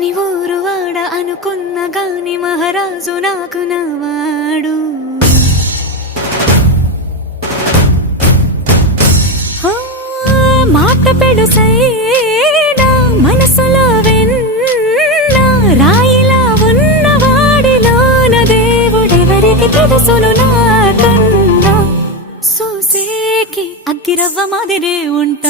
పని ఊరు వాడ అనుకున్న గాని మహారాజు నాకు నవాడు. మాట పెడుసైనా మనసులో వెన్న రాయిలా ఉన్నవాడిలోన దేవుడెవరికి తెలుసును నాకన్నా. సూసేకి అగ్గిరవ్వ మాదిరే ఉంటా